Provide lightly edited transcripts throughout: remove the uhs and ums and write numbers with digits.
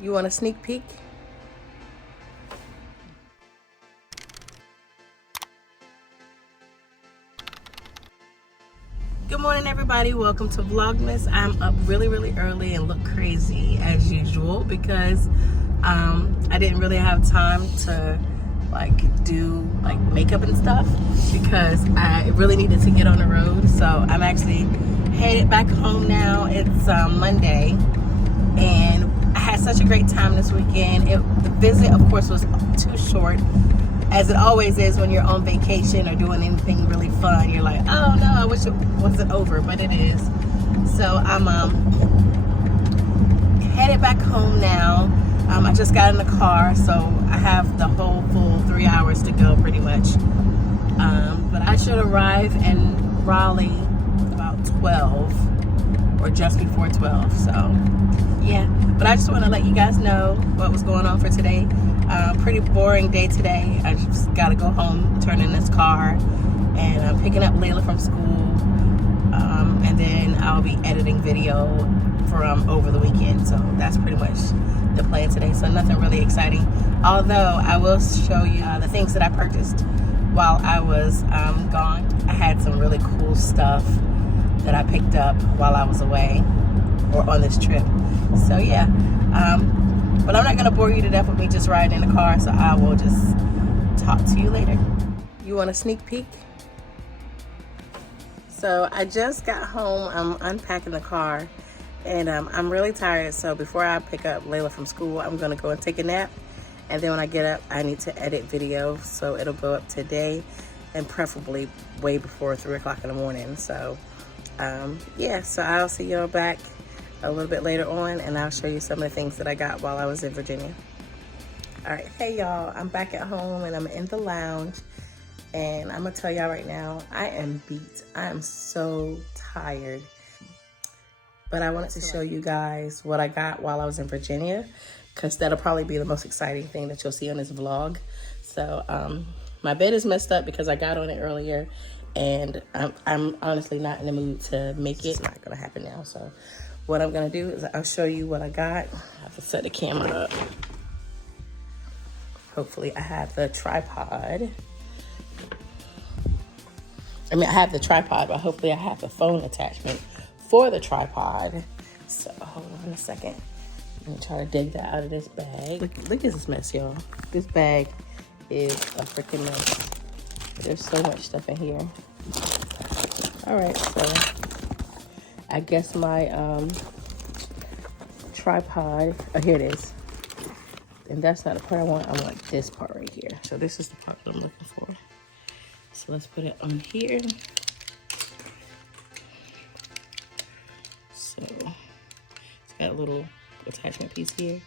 You want a sneak peek? Good morning, everybody. Welcome to Vlogmas. I'm up really early and look crazy as usual because I didn't really have time to do makeup and stuff because I really needed to get on the road. So I'm actually headed back home now. It's Monday, and I had such a great time this weekend. The visit, of course, was too short, as it always is when you're on vacation or doing anything really fun. You're like, oh no, I wish it wasn't over, but it is. So I'm headed back home now. I just got in the car, so I have the whole full 3 hours to go pretty much. But I should arrive in Raleigh about 12 or just before 12. So yeah, but I just want to let you guys know what was going on for today. Pretty boring day today. I just got to go home, turn in this car, and I'm picking up Layla from school. And then I'll be editing video from over the weekend. So that's pretty much the plan today. So nothing really exciting. Although I will show you the things that I purchased while I was gone. I had some really cool stuff that I picked up while I was away or on this trip. So yeah. But I'm not going to bore you to death with me just riding in the car, so I will just talk to you later. You want a sneak peek? So I just got home. I'm unpacking the car, and I'm really tired. So before I pick up Layla from school, I'm going to go and take a nap. And then when I get up, I need to edit video, so it'll go up today and preferably way before 3 o'clock in the morning. So yeah, so I'll see y'all back a little bit later on, and I'll show you some of the things that I got while I was in Virginia. All right, hey y'all, I'm back at home and I'm in the lounge, and I'm gonna tell y'all right now, I am beat. I am so tired. But I wanted to show you guys what I got while I was in Virginia, because that'll probably be the most exciting thing that you'll see on this vlog. So my bed is messed up because I got on it earlier, and I'm honestly not in the mood to make it. It's not gonna happen now. So what I'm gonna do is I'll show you what I got. I have to set the camera up. Hopefully I have the tripod. I mean, I have the tripod, but hopefully I have the phone attachment for the tripod. So hold on a second. I'm gonna try to dig that out of this bag. Look at this mess, y'all. This bag is a freaking mess. There's so much stuff in here. All right, so I guess my tripod, oh, here it is. And that's not the part I want. I want this part right here. So this is the part that I'm looking for. So let's put it on here. So it's got a little attachment piece here.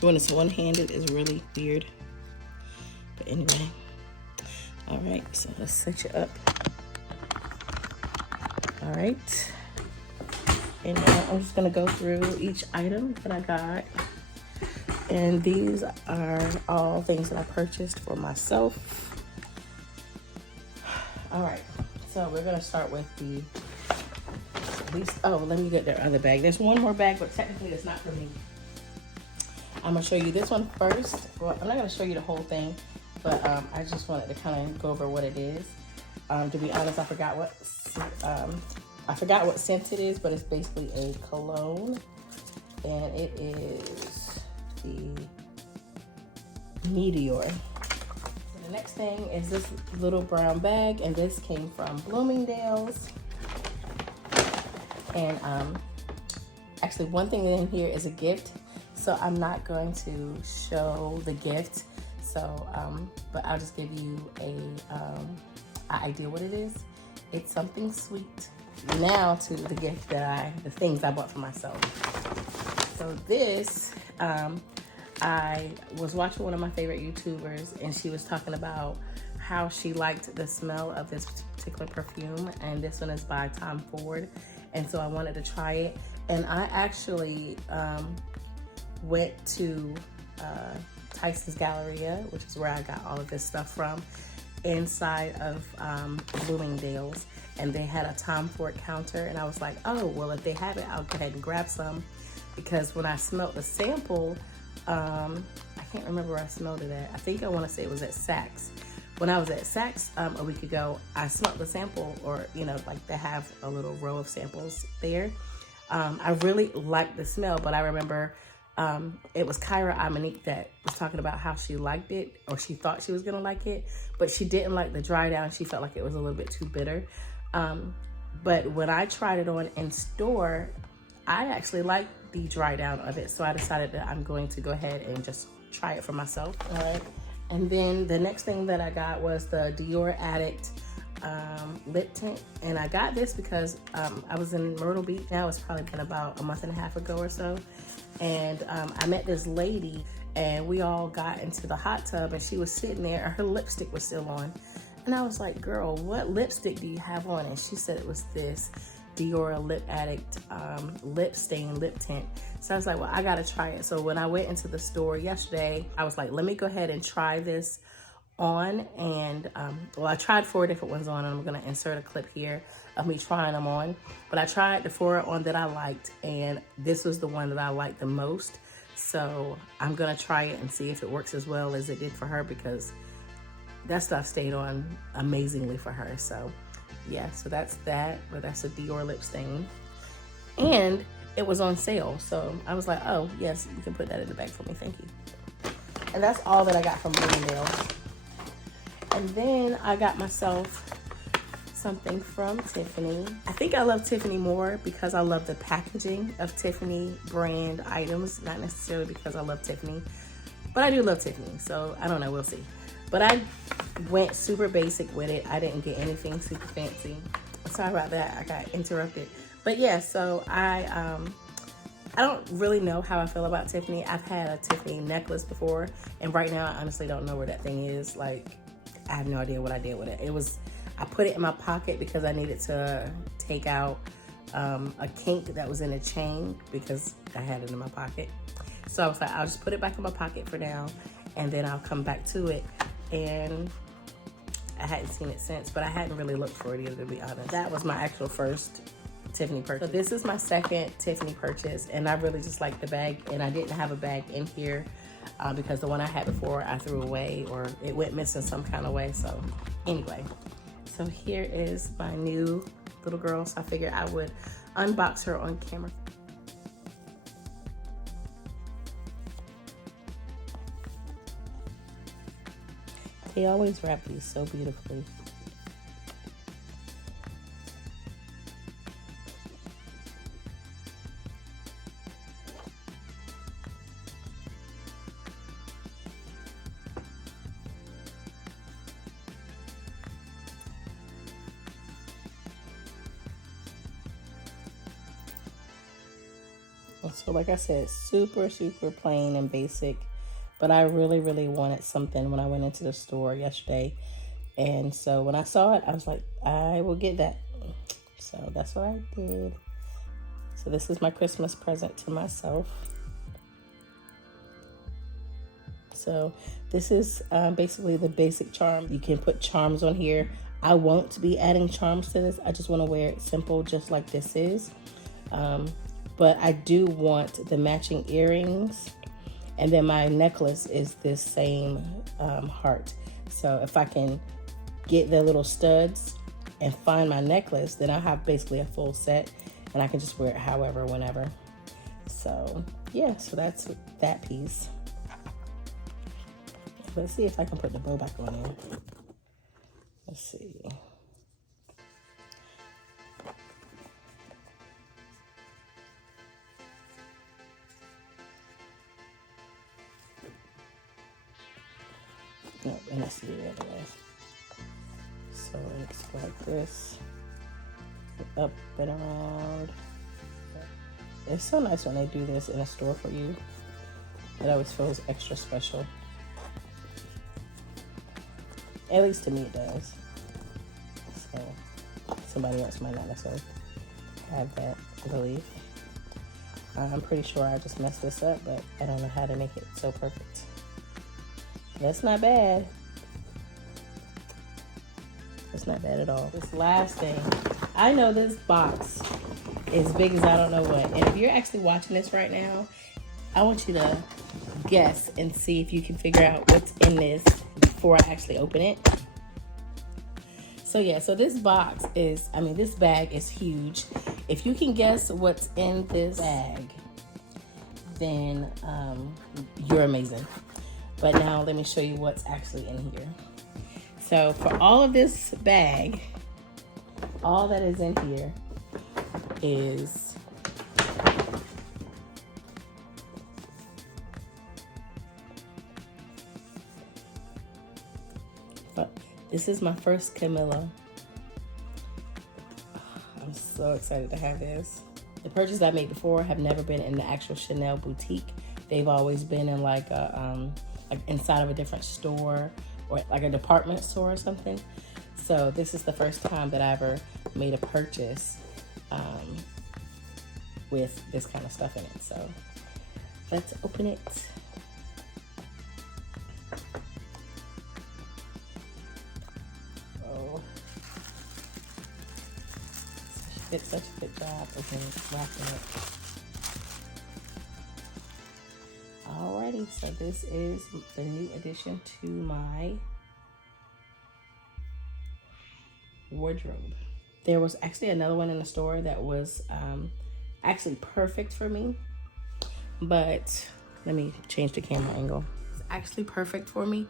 When it's one-handed, it's really weird. But anyway, all right, so let's set you up. All right, and now I'm just gonna go through each item that I got. And these are all things that I purchased for myself. All right, so we're gonna start with oh, let me get their other bag. There's one more bag, but technically it's not for me. I'm gonna show you this one first. Well, I'm not gonna show you the whole thing, but I just wanted to kind of go over what it is. To be honest, I forgot what scent it is, but it's basically a cologne, and it is the Meteor. So the next thing is this little brown bag, and this came from Bloomingdale's. And actually, one thing in here is a gift, so I'm not going to show the gift. So, but I'll just give you an idea what it is. It's something sweet. Now to the gift the things I bought for myself. So this, I was watching one of my favorite YouTubers, and she was talking about how she liked the smell of this particular perfume, and this one is by Tom Ford, and so I wanted to try it. And I actually went to Tysons Galleria, which is where I got all of this stuff from, inside of Bloomingdale's, and they had a Tom Ford counter, and I was like, oh, well, if they have it, I'll go ahead and grab some. because when I smelled the sample, I can't remember where I smelled it at. I think I want to say it was at Saks. When I was at Saks a week ago, I smelled the sample, or, you know, like they have a little row of samples there. I really liked the smell, but I remember it was Kyra Amanique that was talking about how she liked it, or she thought she was gonna like it, but she didn't like the dry down. She felt like it was a little bit too bitter. But when I tried it on in store, I actually liked the dry down of it. So I decided that I'm going to go ahead and just try it for myself. All right. And then the next thing that I got was the Dior Addict lip tint. And I got this because I was in Myrtle Beach. Now it's probably been about a month and a half ago or so. And I met this lady, and we all got into the hot tub, and she was sitting there and her lipstick was still on. And I was like, girl, what lipstick do you have on? And she said it was this Dior Lip Addict lip stain lip tint. So I was like, well, I gotta try it. So when I went into the store yesterday, I was like, let me go ahead and try this on. And well, I tried 4 different ones on, and I'm gonna insert a clip here of me trying them on. But I tried the 4 on that I liked, and this was the one that I liked the most. So I'm gonna try it and see if it works as well as it did for her, because that stuff stayed on amazingly for her. So yeah, so that's that, but that's a Dior lip stain. And it was on sale, so I was like, oh yes, you can put that in the bag for me, thank you. And that's all that I got from Bloomingdale's. And then I got myself something from Tiffany. I think I love Tiffany more because I love the packaging of Tiffany brand items, not necessarily because I love Tiffany, but I do love Tiffany, so I don't know, we'll see. But I went super basic with it. I didn't get anything super fancy. Sorry about that, I got interrupted. But yeah, so I don't really know how I feel about Tiffany. I've had a Tiffany necklace before, and right now I honestly don't know where that thing is. Like, I have no idea what I did with it. I put it in my pocket because I needed to take out a kink that was in a chain because I had it in my pocket. So I was like, I'll just put it back in my pocket for now, and then I'll come back to it. And I hadn't seen it since, but I hadn't really looked for it either, to be honest. That was my actual first Tiffany purchase. So this is my second Tiffany purchase, and I really just like the bag, and I didn't have a bag in here because the one I had before I threw away, or it went missing some kind of way. So anyway, so here is my new little girl. So I figured I would unbox her on camera. They always wrap these so beautifully. So like I said, super plain and basic, but I really wanted something when I went into the store yesterday. And so when I saw it, I was like, I will get that. So that's what I did. So this is my Christmas present to myself. So this is basically the basic charm. You can put charms on here. I won't be adding charms to this. I just want to wear it simple, just like this is. But I do want the matching earrings. And then my necklace is this same heart. So if I can get the little studs and find my necklace, then I'll have basically a full set, and I can just wear it however, whenever. So yeah, so that's that piece. Let's see if I can put the bow back on there. Let's see. No, it has to be the other way. So it's like this, up and around. It's so nice when they do this in a store for you. It always feels extra special. At least to me it does. So somebody else might not necessarily have that, I believe. I'm pretty sure I just messed this up, but I don't know how to make it so perfect. That's not bad. It's not bad at all. This last thing, I know this box as big as I don't know what. And if you're actually watching this right now, I want you to guess and see if you can figure out what's in this before I actually open it. So yeah, so this box is, I mean, this bag is huge. If you can guess what's in this bag, then you're amazing. But now let me show you what's actually in here. So for all of this bag, all that is in here is this is my first Camilla. I'm so excited to have this. The purchases I made before have never been in the actual Chanel boutique. They've always been in like a like inside of a different store or like a department store or something. So this is the first time that I ever made a purchase with this kind of stuff in it. So let's open it. Oh, she did such a good job opening, wrapping it. Alrighty, so this is the new addition to my wardrobe. There was actually another one in the store that was actually perfect for me, but let me change the camera angle. It's actually perfect for me,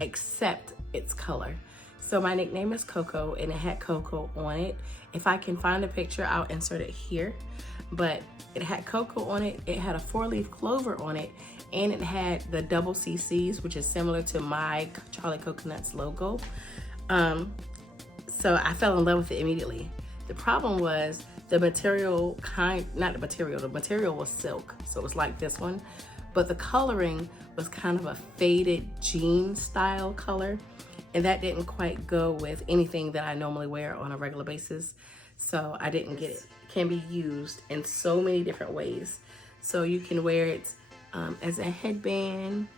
except its color. So my nickname is Coco, and it had Coco on it. If I can find a picture, I'll insert it here. But it had Coco on it, it had a 4-leaf clover on it, and it had the double CCs, which is similar to my Charliecoconutz logo. So I fell in love with it immediately. The problem was the material the material was silk, so it was like this one, but the coloring was kind of a faded jean style color, and that didn't quite go with anything that I normally wear on a regular basis, so I didn't get it. It can be used in so many different ways. So you can wear it as a headband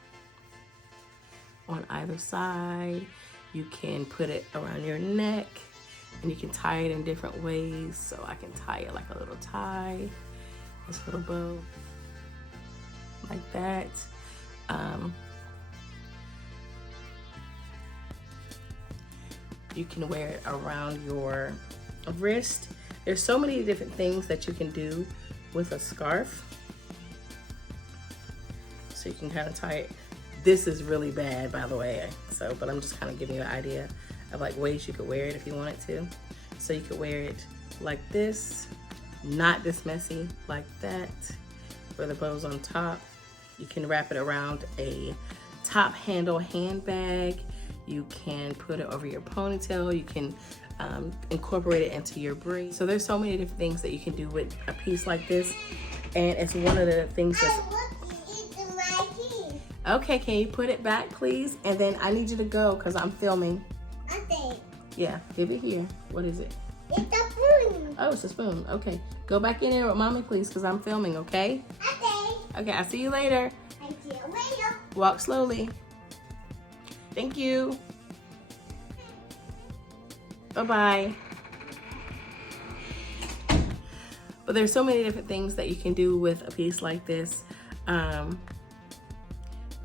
on either side. You can put it around your neck, and you can tie it in different ways. So I can tie it like a little tie, this little bow, like that. You can wear it around your wrist. There's so many different things that you can do with a scarf. So you can kind of tie it. This is really bad, by the way. So, but I'm just kind of giving you an idea of like ways you could wear it if you wanted to. So you could wear it like this, not this messy, like that, where the bow's on top. You can wrap it around a top handle handbag. You can put it over your ponytail. You can incorporate it into your braid. So there's so many different things that you can do with a piece like this. And it's one of the things that's... Okay, can you put it back, please? And then I need you to go because I'm filming. Okay. Yeah, give it here. What is it? It's a spoon. Oh, it's a spoon. Okay, go back in there with mommy, please, because I'm filming, okay? Okay. Okay, I'll see you later. I see you later. Walk slowly. Thank you. Bye-bye. But there's so many different things that you can do with a piece like this.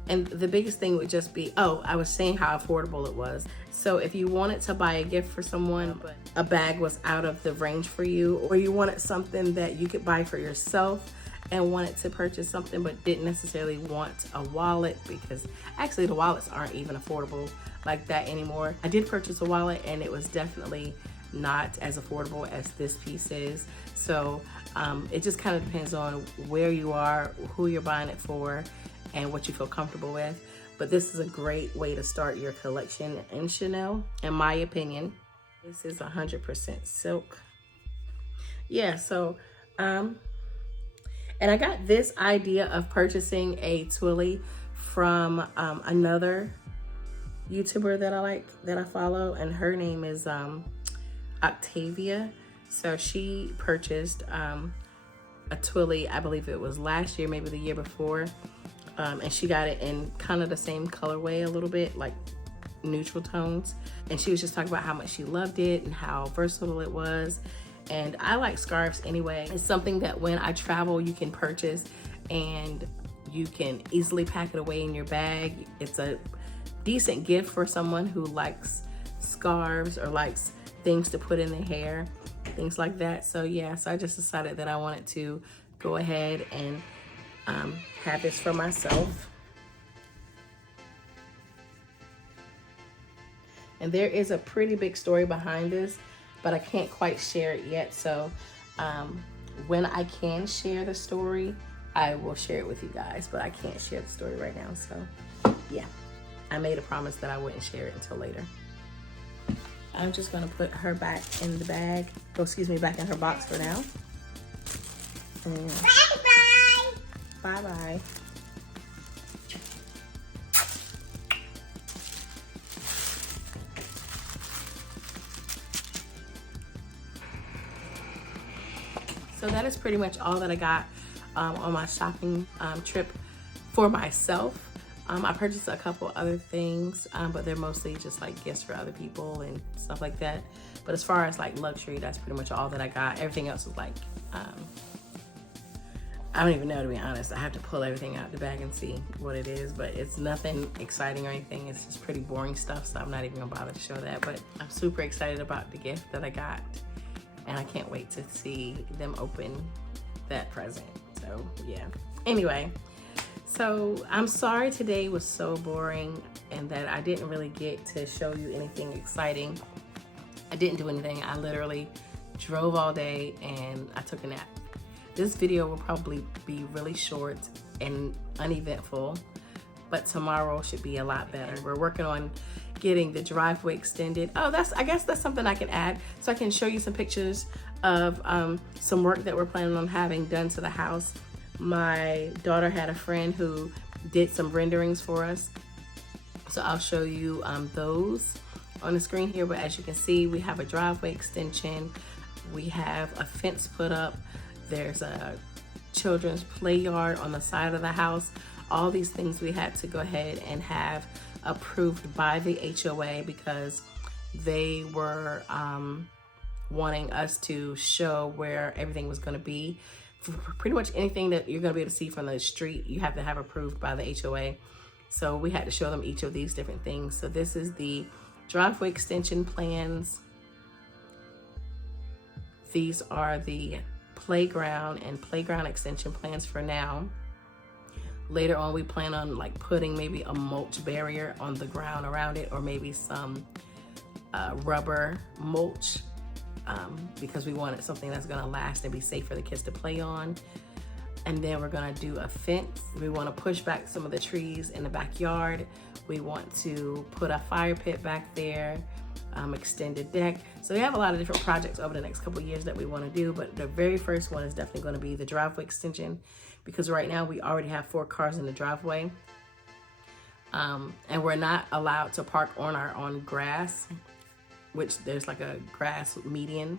And the biggest thing would just be, oh, I was saying how affordable it was. So if you wanted to buy a gift for someone, but a bag was out of the range for you, or you wanted something that you could buy for yourself and wanted to purchase something but didn't necessarily want a wallet, because actually the wallets aren't even affordable like that anymore. I did purchase a wallet and it was definitely not as affordable as this piece is. So it just kind of depends on where you are, who you're buying it for, and what you feel comfortable with. But this is a great way to start your collection in Chanel, in my opinion. This is 100% silk. Yeah, so, and I got this idea of purchasing a twilly from another YouTuber that I like, that I follow, and her name is Octavia. So she purchased a twilly, I believe it was last year, maybe the year before. And she got it in kind of the same colorway a little bit, like neutral tones. And she was just talking about how much she loved it and how versatile it was. And I like scarves anyway. It's something that when I travel, you can purchase and you can easily pack it away in your bag. It's a decent gift for someone who likes scarves or likes things to put in their hair, things like that. So yeah, so I just decided that I wanted to go ahead and have this for myself. And there is a pretty big story behind this, but I can't quite share it yet. So when I can share the story, I will share it with you guys, but I can't share the story right now. So yeah, I made a promise that I wouldn't share it until later. I'm just gonna put her back in the bag. Oh, excuse me, back in her box for now. Bye-bye. Bye-bye. So that is pretty much all that I got on my shopping trip for myself. I purchased a couple other things, but they're mostly just like gifts for other people and stuff like that. But as far as like luxury, that's pretty much all that I got. Everything else was like, I don't even know, to be honest. I have to pull everything out the bag and see what it is, but it's nothing exciting or anything. It's just pretty boring stuff, so I'm not even gonna bother to show that. But I'm super excited about the gift that I got, and I can't wait to see them open that present. So yeah, anyway, so I'm sorry today was so boring and that I didn't really get to show you anything exciting. I didn't do anything. I literally drove all day and I took a nap. This video will probably be really short and uneventful, but tomorrow should be a lot better. We're working on getting the driveway extended. Oh, I guess that's something I can add. So I can show you some pictures of some work that we're planning on having done to the house. My daughter had a friend who did some renderings for us. So I'll show you those on the screen here. But as you can see, we have a driveway extension. We have a fence put up. There's a children's play yard on the side of the house. All these things we had to go ahead and have approved by the HOA because they were wanting us to show where everything was going to be. For pretty much anything that you're going to be able to see from the street, you have to have approved by the HOA. So we had to show them each of these different things. So this is the driveway extension plans. These are the playground and playground extension plans for now. Later on, we plan on like putting maybe a mulch barrier on the ground around it, or maybe some rubber mulch because we wanted something that's gonna last and be safe for the kids to play on. And then we're gonna do a fence. We wanna push back some of the trees in the backyard. We want to put a fire pit back there, extended deck. So we have a lot of different projects over the next couple of years that we wanna do, but the very first one is definitely gonna be the driveway extension, because right now we already have 4 cars in the driveway. And we're not allowed to park on our own grass, which there's like a grass median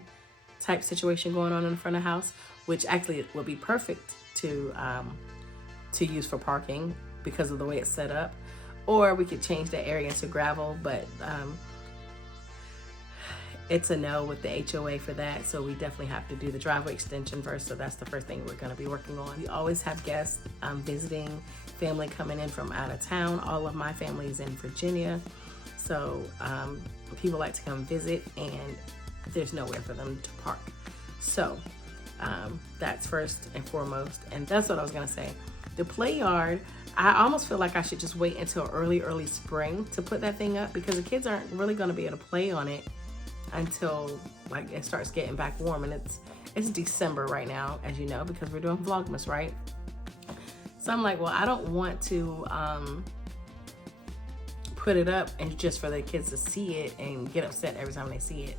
type situation going on in the front of the house, which actually would be perfect to use for parking because of the way it's set up. Or we could change the area into gravel, but it's a no with the HOA for that. So we definitely have to do the driveway extension first. So that's the first thing we're gonna be working on. We always have guests visiting, family coming in from out of town. All of my family is in Virginia. So people like to come visit and there's nowhere for them to park. So that's first and foremost. And that's what I was gonna say. The play yard, I almost feel like I should just wait until early spring to put that thing up, because the kids aren't really gonna be able to play on it until like it starts getting back warm. And it's December right now, as you know, because we're doing Vlogmas, right? So I'm like, well, I don't want to put it up and just for the kids to see it and get upset every time they see it.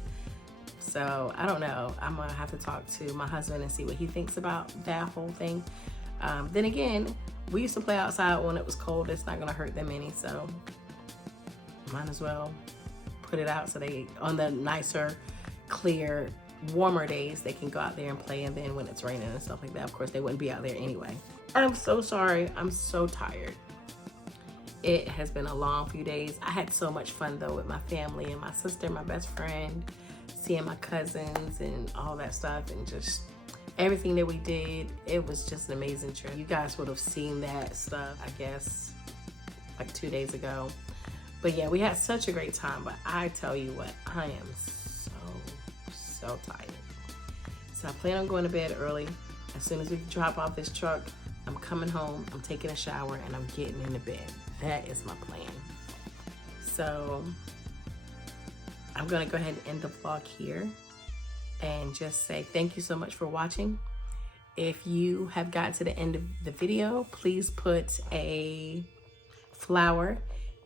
So I don't know. I'm gonna have to talk to my husband and see what he thinks about that whole thing. Then again, we used to play outside when it was cold. It's not gonna hurt them any, so might as well put it out so they, on the nicer, clear, warmer days, they can go out there and play. And then when it's raining and stuff like that, of course, they wouldn't be out there anyway. I'm so sorry. I'm so tired. It has been a long few days. I had so much fun though with my family and my sister, my best friend, seeing my cousins and all that stuff, and just everything that we did. It was just an amazing trip. You guys would have seen that stuff, I guess, like 2 days ago. But yeah, we had such a great time. But I tell you what, I am so tired. So I plan on going to bed early. As soon as we drop off this truck, I'm coming home, I'm taking a shower, and I'm getting into bed. That is my plan. So I'm gonna go ahead and end the vlog here and just say thank you so much for watching. If you have got to the end of the video, please put a flower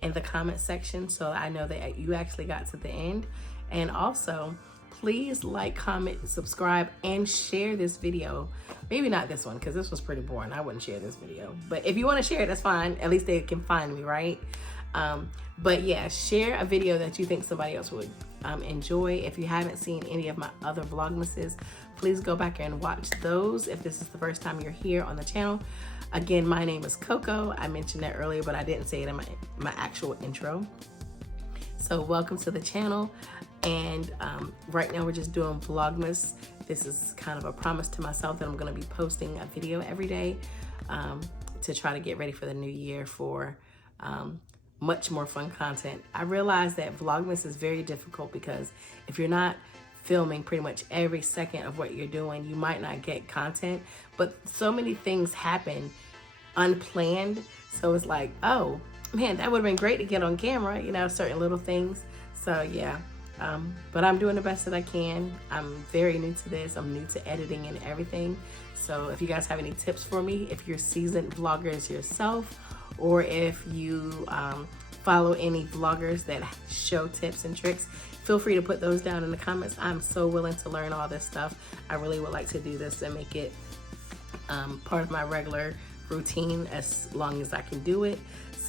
in the comment section so I know that you actually got to the end. And also, please like, comment, subscribe, and share this video. Maybe not this one, because this was pretty boring. I wouldn't share this video. But if you want to share it, that's fine. At least they can find me, right? But yeah, share a video that you think somebody else would enjoy. If you haven't seen any of my other Vlogmases, please go back and watch those if this is the first time you're here on the channel. Again, my name is Coco. I mentioned that earlier, but I didn't say it in my actual intro. So welcome to the channel. And right now we're just doing Vlogmas. This is kind of a promise to myself that I'm gonna be posting a video every day to try to get ready for the new year for much more fun content. I realize that Vlogmas is very difficult because if you're not filming pretty much every second of what you're doing, you might not get content. But so many things happen unplanned. So it's like, oh man, that would have been great to get on camera, you know, certain little things. So yeah, but I'm doing the best that I can. I'm very new to this. I'm new to editing and everything. So if you guys have any tips for me, if you're seasoned vloggers yourself, or if you follow any vloggers that show tips and tricks, feel free to put those down in the comments. I'm so willing to learn all this stuff. I really would like to do this and make it part of my regular routine as long as I can do it.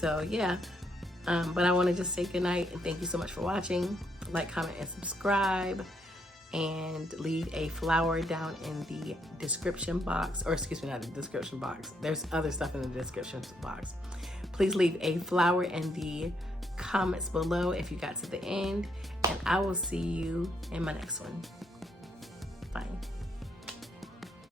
So yeah, but I want to just say goodnight and thank you so much for watching. Like, comment, and subscribe, and leave a flower down in the description box, or excuse me, not the description box. There's other stuff in the description box. Please leave a flower in the comments below if you got to the end, and I will see you in my next one.